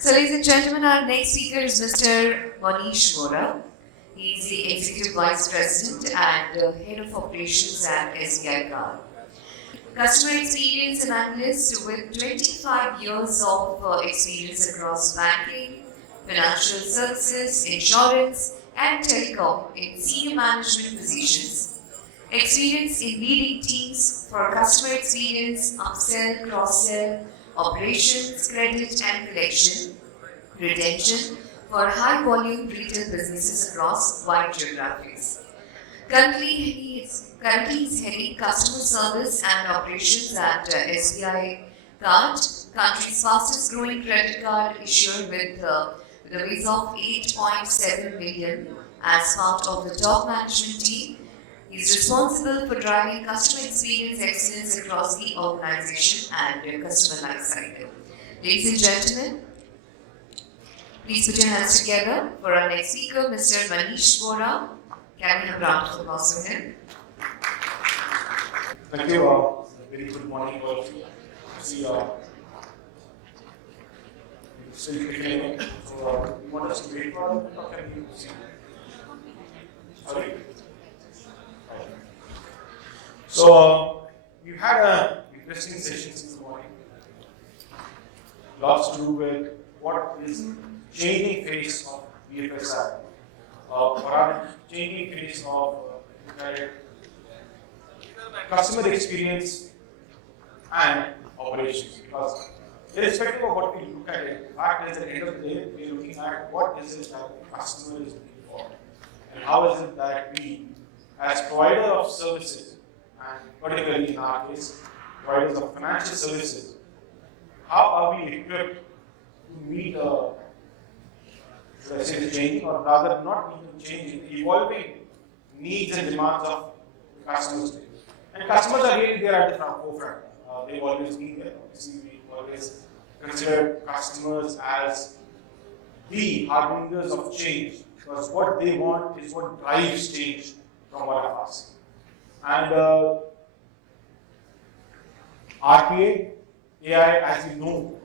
So, ladies and gentlemen, our next speaker is Mr. Monish B Vohra. He is the Executive Vice President and Head of Operations at SBI Card. Customer experience and analyst with 25 years of experience across banking, financial services, insurance, and telecom in senior management positions. Experience in leading teams for customer experience, upsell, cross-sell, operations, credit and collection, retention for high-volume retail businesses across wide geographies. Currently, he's heading customer service and operations at SBI Card, country's fastest growing credit card issuer with a base of 8.7 million as part of the top management team. He's responsible for driving customer experience excellence across the organization and customer life cycle. Ladies and gentlemen, please put your hands together for our next speaker, Mr. Monish B Vohra. Can we have a round of applause for him? Thank you. Very good morning, all of you. See, still beginning. So, you want us to wait for a minute or can you see? Sorry? So, we've had an interesting session this morning. Lots to do with what is changing face of BFSI. What are the changing face of customer experience and operations. Because irrespective of what we look at it, the fact is at the end of the day, we are looking at what is it that the customer is looking for. And how is it that we, as provider of services, and particularly in our case, providers of financial services, how are we equipped to meet should I say the changing, or rather not even changing, the evolving needs and demands of customers. And customers are really there at the forefront. They've always been there. Obviously, we always consider customers as the harbingers of change, because what they want is what drives change from all of us. And RPA, AI, as you know,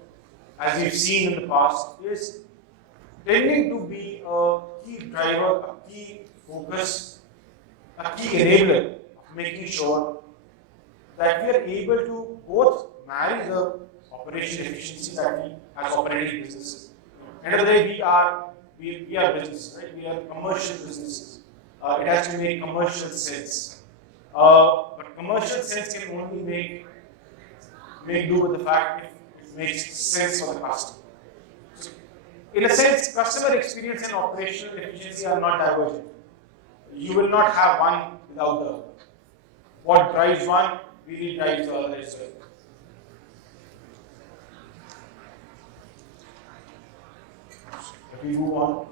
as we've seen in the past, is tending to be a key driver, a key focus, a key enabler of making sure that we are able to both marry the operation efficiency that we as operating businesses. End of the day, we are businesses, right? We are commercial businesses. It has to make commercial sense. But commercial sense can only make do with the fact if it makes sense for the customer. So, in a sense, customer experience and operational efficiency are not divergent. You will not have one without the other. What drives one really drives the other as well. If we move on.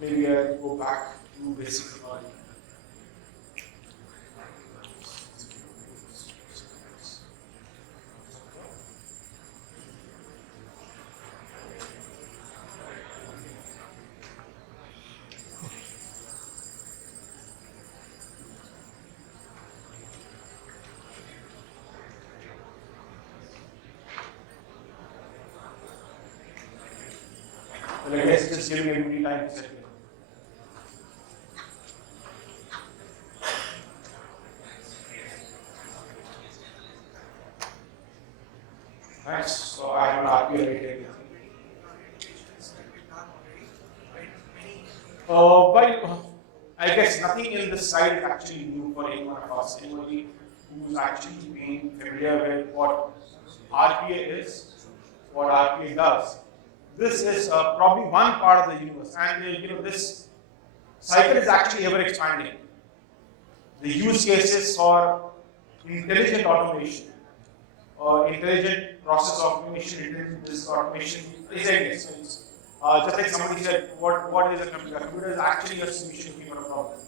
Maybe I'll go back to basic technology. Well, I guess just giving everybody time to settle in. Nice. So I have not RPA. Well, I guess nothing in this slide is actually new for anyone of us. Anybody who's actually been familiar with what RPA is, what RPA does. This is probably one part of the universe, and this cycle is actually ever expanding. The use cases for intelligent automation, intelligent process automation, intelligent business automation is endless. Just like somebody said, what is a computer? A computer is actually a solution for a problem.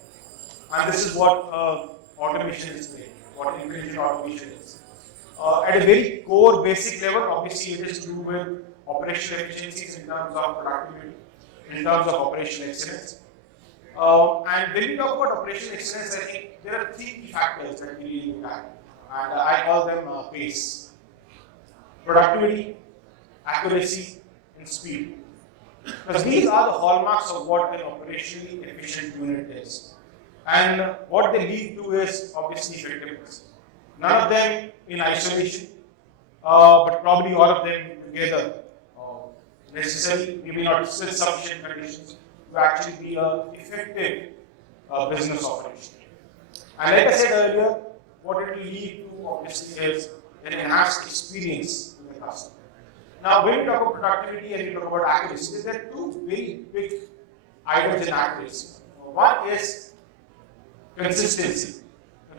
And this is what automation is today. what intelligent automation is. At a very core basic level, obviously it is to do with operational efficiencies in terms of productivity, in terms of operational excellence. And when we talk about operational excellence, I think there are three key factors that we really look at, and I call them PACE: productivity, accuracy, and speed. Because these are the hallmarks of what an operationally efficient unit is. And what they lead to is obviously effectiveness. None of them in isolation, but probably all of them together necessary, maybe not still sufficient conditions to actually be an effective business operation. And like I said earlier, what it will lead to obviously is an enhanced experience in the customer. Now, when we talk about productivity and we talk about accuracy, there are two very big items in accuracy. One is consistency,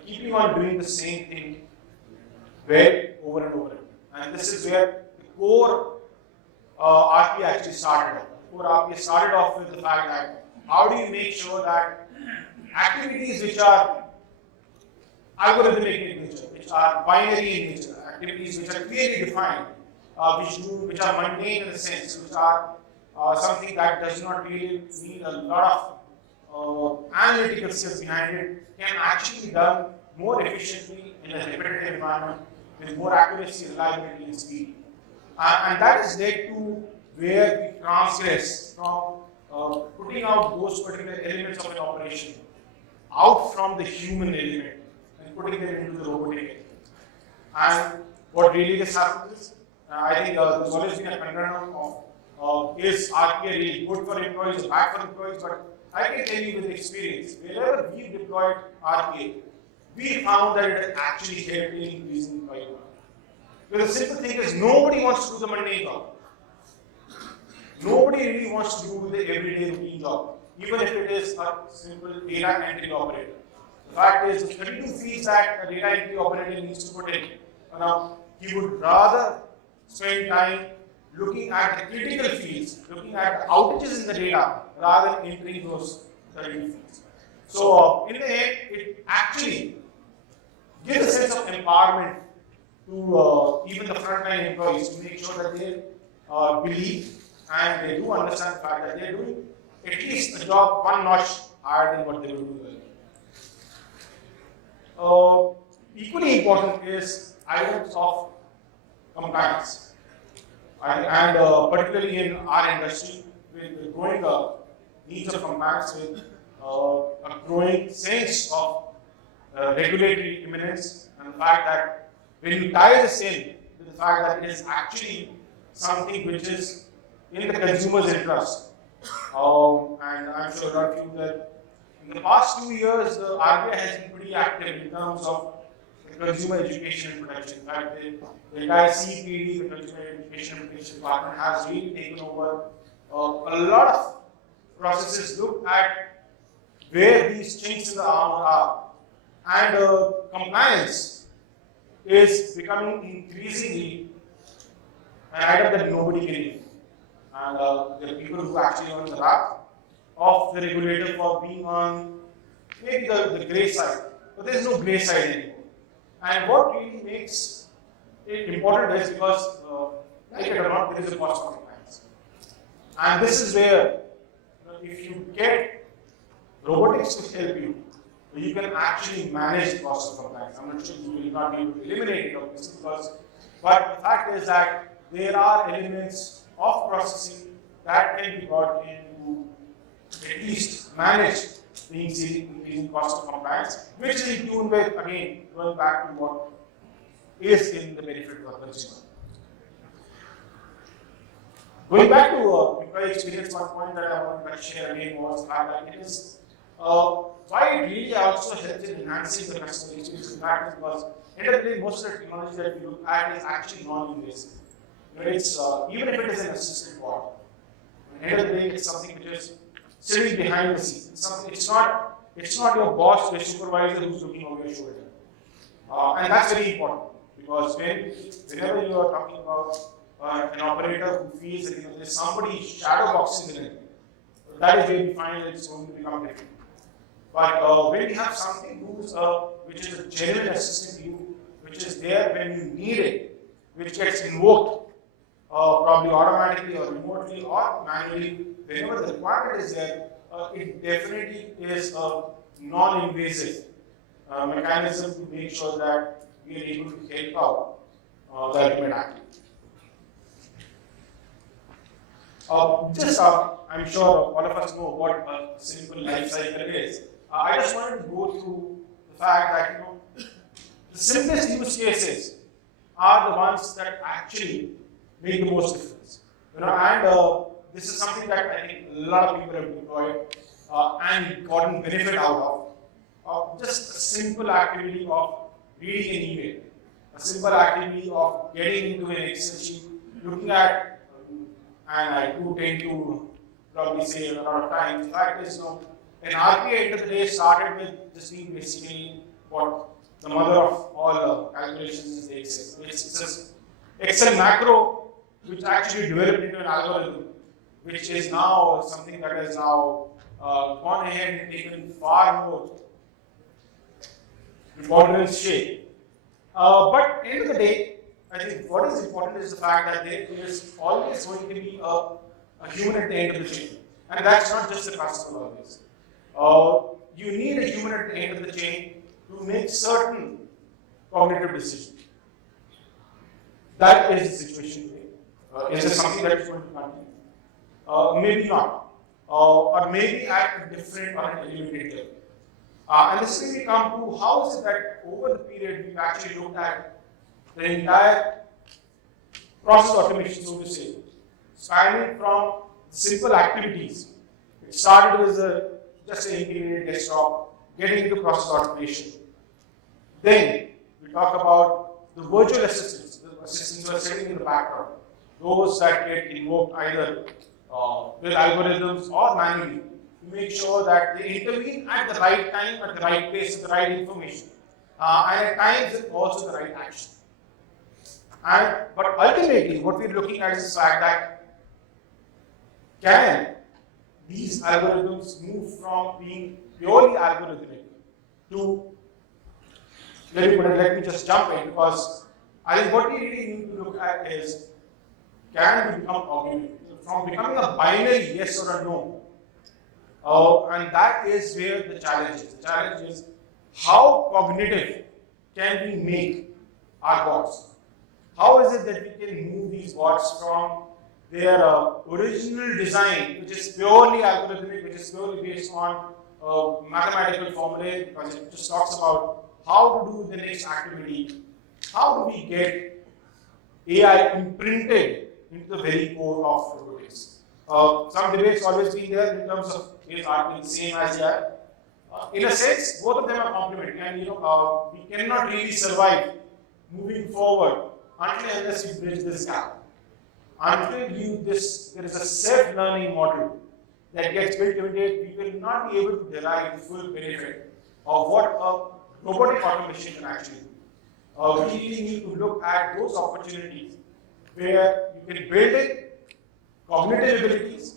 keeping on doing the same thing well over and over again. And this is where the core RPA actually started off. The core RPA started off with the fact that how do you make sure that activities which are algorithmic in nature, which are binary in nature, activities which are clearly defined, which are mundane in a sense, which are something that does not really need a lot of analytical skills behind it, can actually be done more efficiently in a repetitive environment with more accuracy, reliability, and speed. And that is led to where we transgress from putting out those particular elements of an operation out from the human element and putting them into the robotic element. And what really has happened is, I think there's always been a conundrum of is RPA really good for employees or bad for employees, but I can tell you with experience, wherever we deployed RPA, we found that it actually helped in increasing employee morale. Because the simple thing is, nobody wants to do the mundane job. Nobody really wants to do the everyday routine job, even if it is a simple data entry operator. The fact is, the 32 fields that a data entry operator needs to put in, now he would rather spend time looking at the critical fields, looking at the outages in the data, rather than entering those 32 fields. So, in the end, it actually gives a sense of empowerment to even the frontline employees to make sure that they believe and they do understand the fact that they are doing at least the job one notch higher than what they were doing earlier. Equally important is items of compliance. And particularly in our industry, with the growing needs of compliance, with a growing sense of regulatory imminence, and the fact that when you tie this in with the fact that it is actually something which is in the consumer's interest, and I'm sure a lot of you that in the past 2 years, the RBI has been pretty active in terms of the consumer education and protection. In fact, the entire CPD, the Consumer Education and Protection Department, has really taken over a lot of processes, look at where these chinks in the armor are. And compliance is becoming increasingly an item that nobody can do. And there are people who actually earn the wrath of the regulator for being on maybe the grey side, but there is no grey side anymore. And what really makes it important is because, like it or not, there is a cost of compliance. And this is where, if you get robotics to help you, you can actually manage the cost of compliance. I'm not sure you will not be able to eliminate it, obviously, but the fact is that there are elements of processing that can be brought in to at least manage the increasing cost of compliance, which is in tune with, again, going back to what is in the benefit of the consumer. Going back to employee experience, one point that I wanted to share again was the fact that it is why it really also helps in enhancing the customer experience. In fact, because end of the day, most of the technology that we look at is actually non-invasive. It's even if it is an assisted bot. At the end of the day, it's something which is sitting behind the scenes. It's not your boss, your supervisor who's looking over your shoulder. And that's very important because whenever you are talking about an operator who feels that there's somebody shadow boxing in it, that is where we find that it's going to become difficult. But when you have something which is a genuine assistant to you, which is there when you need it, which gets invoked probably automatically or remotely or manually, whenever the requirement is there, it definitely is a non-invasive mechanism to make sure that we are able to help out the ultimate activity. I'm sure all of us know what a simple life cycle is. I just wanted to go through the fact that the simplest use cases are the ones that actually make the most difference. And this is something that I think a lot of people have deployed and gotten benefit out of. Just a simple activity of reading an email, a simple activity of getting into an Excel sheet, looking at, and I do tend to probably say a lot of times, the fact is, an RPA end of the day started with just being basically what the mother of all calculations is the Excel. It's just Excel macro, which actually developed into an algorithm, which is now something that has now gone ahead and taken far more important shape. But end of the day, I think what is important is the fact that there is always going to be a human at the end of the chain. And that's not just the customer always. You need a human at the end of the chain to make certain cognitive decisions. That is the situation today. Is this something that is going to continue? Maybe not. Or maybe at a different or an elevated level. And this will come to how is it that over the period we've actually looked at the entire process automation, so to say, spanning from simple activities. It started with just an integrated desktop, getting into process automation. Then we talk about the virtual assistants, the assistants who are sitting in the background, those that get invoked either with algorithms or manually to make sure that they intervene at the right time, at the right place, with the right information, and at times with also the right action. But ultimately, what we're looking at is the fact that can these algorithms move from being purely algorithmic to, let me just jump in, because I think what we really need to look at is, can we become cognitive? From becoming a binary yes or a no. And that is where the challenge is. The challenge is, how cognitive can we make our bots? How is it that we can move these bots from their original design, which is purely algorithmic, which is purely based on mathematical formulae, because it just talks about how to do the next activity, how do we get AI imprinted into the very core of robotics. Some debates always been there in terms of is RPA the same as AI. In a sense, both of them are complementary, and we cannot really survive moving forward until unless you bridge this gap. Until there is a self-learning model that gets built into it, we will not be able to derive the full benefit of what a robotic automation can actually do. We really need to look at those opportunities where you can build in cognitive abilities.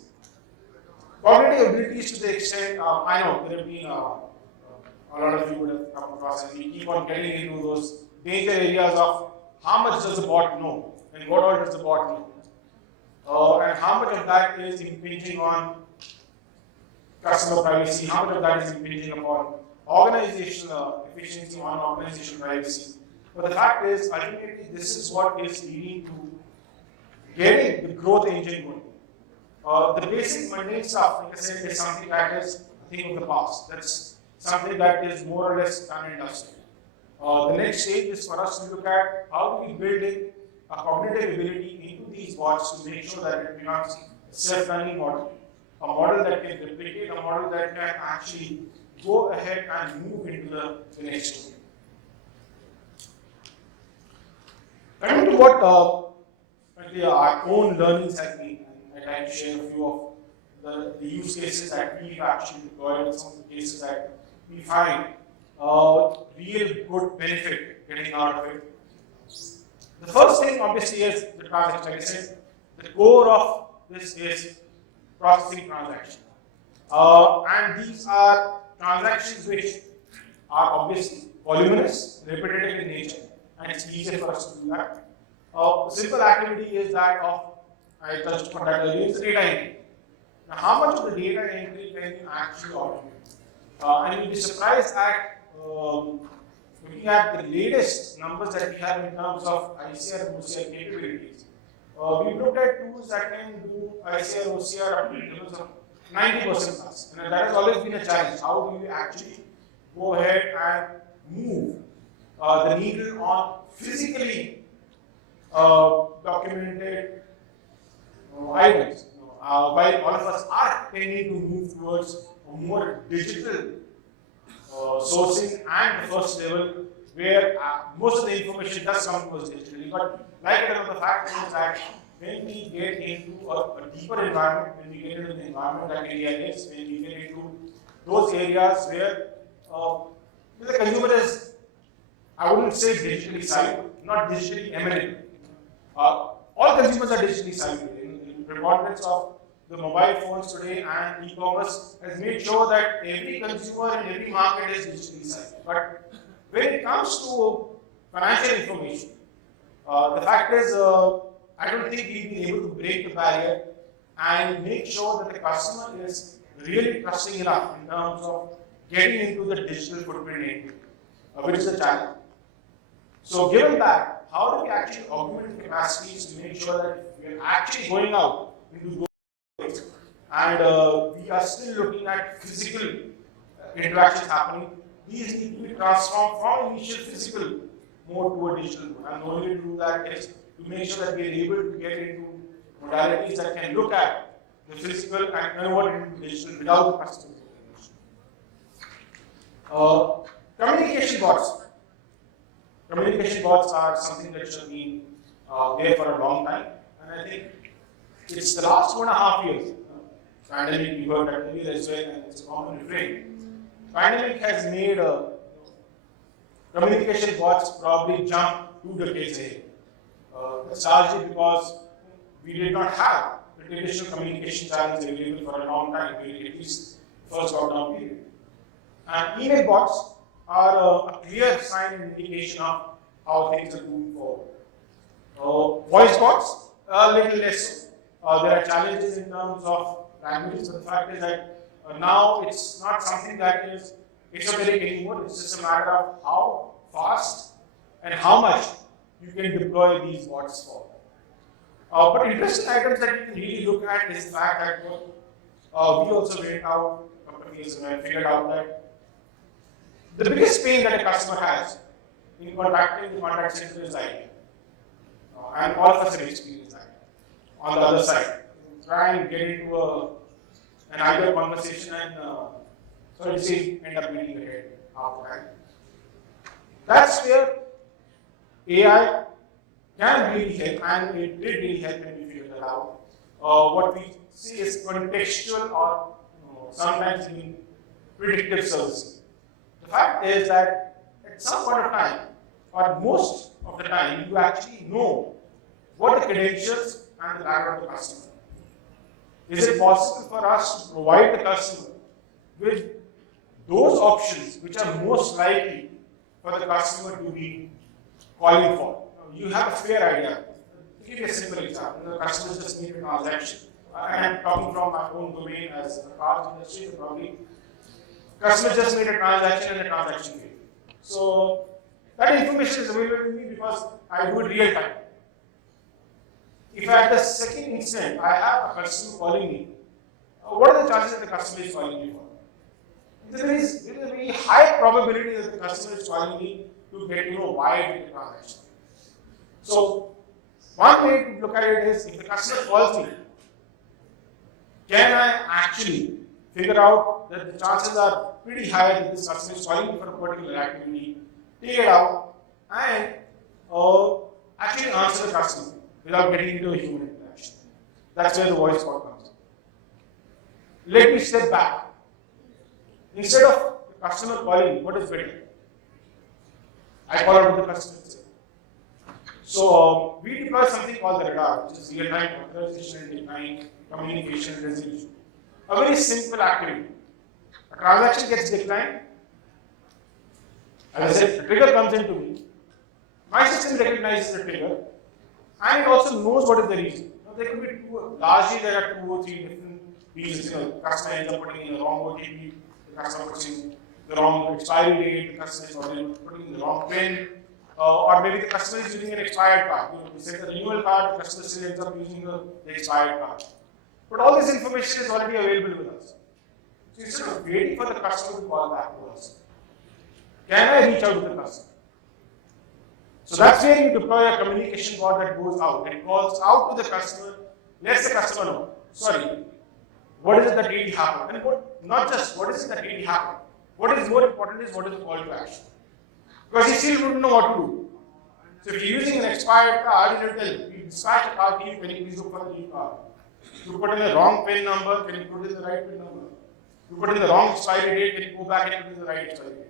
Cognitive abilities to the extent, I know there have been a lot of you would have come across, and we keep on getting into those danger areas of how much does the bot know and what all does the bot know, and how much of that is impinging on customer privacy, how much of that is impinging upon organizational efficiency, on organizational privacy. But the fact is, ultimately, this is what is leading to getting the growth engine going. The basic mundane stuff, like I said, is something that is a thing of the past. That's something that is more or less done and dusted. The next stage is for us to look at how do we build in a cognitive ability into these bots to make sure that it becomes a self-learning model, a model that can replicate, a model that can actually go ahead and move into the next stage. Coming to what our own learnings have been, I'd like to share a few of the use cases that we've actually deployed, and some of the cases that we find real good benefit getting out of it. The first thing, obviously, is the transaction. Like I said, the core of this is processing transactions. And these are transactions which are obviously voluminous, repetitive in nature, and it's easier for us to do that. A simple activity is that of, I touched upon that earlier, is data entry. Now, how much of the data entry can you actually automate? And you'll be surprised at looking at the latest numbers that we have in terms of ICR and OCR capabilities. We've looked at tools that can do ICR, OCR up to levels of 90% plus. And that has always been a challenge. How do you actually go ahead and move the needle on physically documented items? While all of us are tending to move towards a more digital sourcing and the first level, where most of the information does come to us digitally. But like another fact is that when we get into a deeper environment, when we get into the environment that area is, when we get into those areas where the consumer is, I wouldn't say digitally silent, not digitally eminent. All consumers are digitally silent. The preponderance of the mobile phones today and e-commerce has made sure that every consumer in every market is digitally silent. But when it comes to financial information, the fact is, I don't think we've been able to break the barrier and make sure that the customer is really trusting enough in terms of getting into the digital footprint, which is a challenge. So given that, how do we actually augment the capacities to make sure that we are actually going out into those and we are still looking at physical interactions happening? These need to be transformed from initial physical mode to a digital mode. And the only way to do that is to make sure that we are able to get into modalities that can look at the physical and convert it into digital without the customer intervention. Communication bots. Communication bots are something that has been there for a long time, and I think it's the last 1.5 years. Pandemic, we heard that earlier as well, and it's a common refrain. Pandemic has made communication bots probably jump 2 decades ahead. That's largely because we did not have the traditional communication channels available for a long time, during at least the first lockdown period. And email bots are a clear sign and indication of how things are moving forward. Voice bots, a little less so. There are challenges in terms of languages, but the fact is that now it's not something that is esoteric anymore. It's just a matter of how fast and how much you can deploy these bots for. But interesting items that you can really look at is the fact that we also went out a couple of years ago and figured out that the biggest pain that a customer has in contacting the contact center is ID. And all of us have experienced that. On the other side, try and get into an ideal conversation and so you see, end up meeting ahead after that. That's where AI can really help, and it did really help when we figured that out. What we see is contextual or sometimes even predictive servicing. The fact is that at some point of time, or most of the time, you actually know what the credentials and the background of the customer. Is it possible for us to provide the customer with those options which are most likely for the customer to be calling for? You have a fair idea. To give you a simple example, the customer just made a transaction. I am talking from my own domain as the car industry, probably. Customer just made a transaction and a transaction failed. So that information is available to me because I do it real time. If at the second instant I have a customer calling me, what are the chances that the customer is calling me for? There is a very high probability that the customer is calling me to get to know why I did the transaction. So one way to look at it is, if the customer calls me, can I actually figure out that the chances are pretty high that this customer is calling me for a particular activity, take it out, and actually answer the customer without getting into a human interaction. That's where the voice bot comes in. Let me step back. Instead of the customer calling, what is better? I call out to the customer itself. So we deploy something called the radar, which is real-time authorization and decline, communication, resolution. A very simple activity. A transaction gets declined. As I said, the trigger comes into me. My system recognizes the trigger, and it also knows what is the reason. There could be largely there are 2 or 3 different reasons. The customer ends up putting in the wrong OTP, the customer puts in the wrong expiry date, the customer is already putting in the wrong PIN, or maybe the customer is using an expired card. We set the renewal card, the customer still ends up using the expired card. But all this information is already available with us. So instead of waiting for the customer to call back to us, can I reach out to the customer? So that's where you deploy a communication bot that goes out and calls out to the customer, lets the customer know, sorry, what is it that really happened? And not just what is it that really happened. What is more important is what is the call to action. Because he still wouldn't know what to do. So if you're using an expired card, it will tell you, we dispatch a card to you, can you please look for the new card? You put in the wrong PIN number, can you put in the right PIN number? You put in the wrong expiry date, can you go back and put in the right expiry date?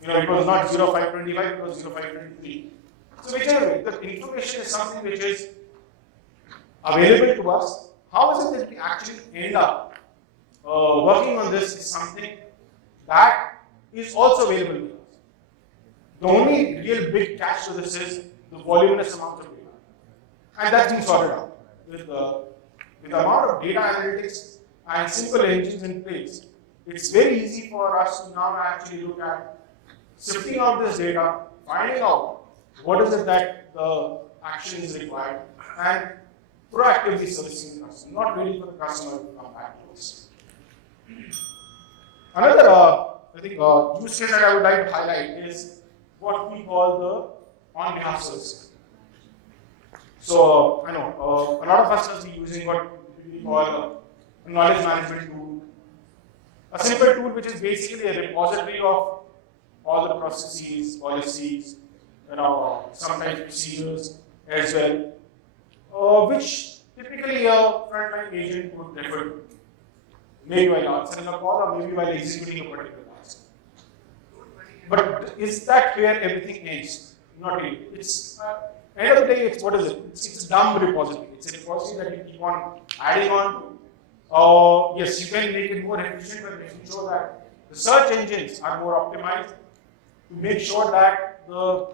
It was not 0525, it was 0523. So whichever way, the information is something which is available to us. How is it that we actually end up working on this is something that is also available to us. The only real big catch to this is the voluminous amount of data. And that's been sorted out. With the amount of data analytics and simple engines in place, it's very easy for us to now actually look at sifting out this data, finding out what is it that the action is required, and proactively servicing the customer, not waiting for the customer to come back to us. Another, use case that I would like to highlight is what we call the on-behalf service. So, I know a lot of us are using what we call a knowledge management tool, a simple tool which is basically a repository of all the processes, policies, sometimes procedures as well, which typically a frontline agent would refer to, maybe while answering a call or maybe while executing a particular task. But is that where everything ends? Not really. It's end of the day, it's what is it? It's a dumb repository. It's a repository that you keep on adding on to. Yes, you can make it more efficient by making sure that the search engines are more optimized, to make sure that the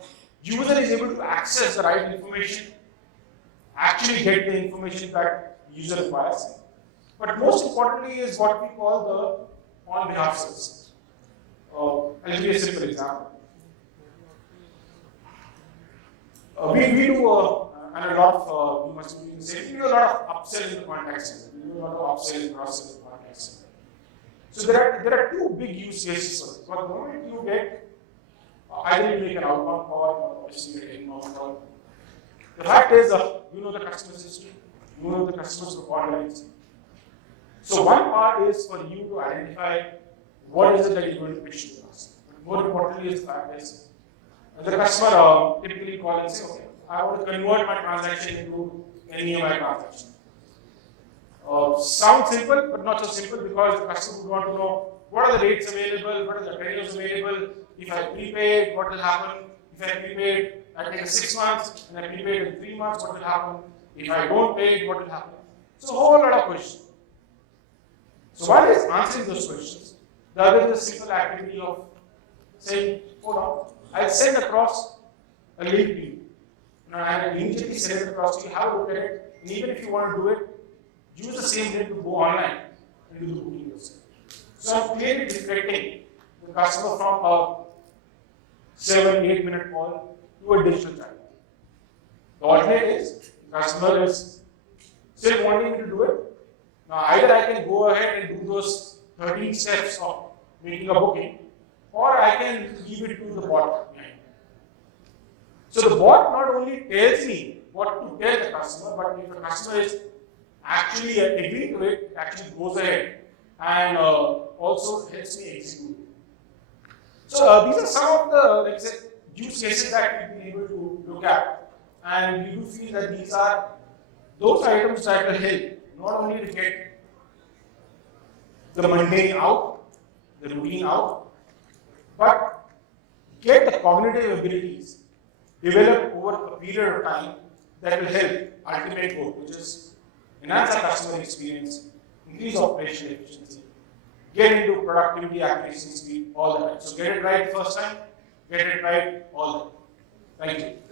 user is able to access the right information, actually get the information that the user requires. But most importantly is what we call the on-behalf service. I'll give you a simple example. We do, and a lot of, you must be doing the same, we do a lot of upsell in the contact center. We do a lot of upsell and cross-sell in the contact center. So there are 2 big use cases for this. But the moment you get either you make an outbound call or you make an inbound call. The fact is, you know the customer's history, you know the customer's report lines. So one part is for you to identify what is it that you're going to pitch to the customer. More importantly is the fact is, the customer typically call and say, okay, I want to convert my transaction into any of my transaction. Sounds simple, but not so simple because the customer would want to know what are the rates available, what are the tenures available. If I prepaid, what will happen? If I prepaid, I take 6 months, and I prepaid in 3 months, what will happen? If I don't pay, what will happen? So a whole lot of questions. So one is answering those questions. The other is a simple activity of saying, hold on, I'll send across a link to you. Now I'll immediately send it across to you, have a look at it, and even if you want to do it, use the same link to go online and do the booking yourself. So I'm clearly deflecting the customer from a 7-8 minute call to a digital chat. The alternate is the customer is still wanting me to do it. Now either I can go ahead and do those 13 steps of making a booking, or I can leave it to the bot behind. So the bot not only tells me what to tell the customer, but if the customer is actually agreeing to it, it actually goes ahead and also helps me execute. So these are some of the, like I said, use cases that we've been able to look at, and we do feel that these are those items that will help not only to get the mundane out, the routine out, but get the cognitive abilities developed over a period of time that will help ultimate goal, which is enhance our customer experience, increase operational efficiency, get into productivity, accuracy, speed all the time. So get it right first time, get it right all the time. Thank you.